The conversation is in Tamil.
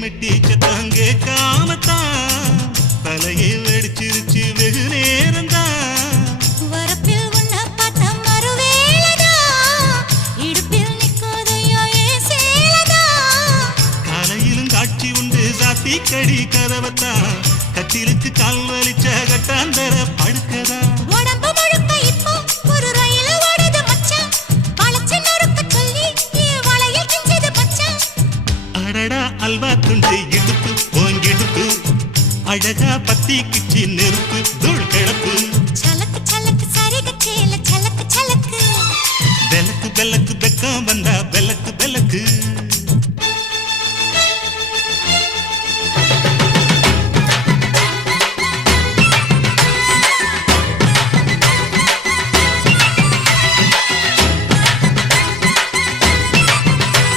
மெட்டி சத்தம் கேட்காமத்தான் தலையை வெடிச்சிருச்சு வெகு நேரம்தான். வரப்பில் உன்ன பார்த்த மறுவேளதா இடுப்பில் நிற்கோதையோ ஏன் சேலதா. காலையிலும் காட்சி உண்டு சாத்தி கடி கதவத்தான் கட்டிலுக்கு கால் வலிச்ச கட்டாந்தர படுக்கதா. உடம்பு முழுக்க இப்போ ஒரு ரயில் ஓடுது மச்சான். வளைச்சு நொறுக்க சொல்லி என் வளையல் கிஞ்சது மச்சான். அடடா அல்வா துண்டு இடுப்பு போங்கிடுப்பு அழகா பத்தி கிச்சி நெருப்பு தூள் கிடப்பு. சலக்கு சலக்கு சரிக சேல சலக்கு சலக்கு பெலக்கு பெலக்கு பெக்கம் வந்தா பெலக்கு பெலக்கு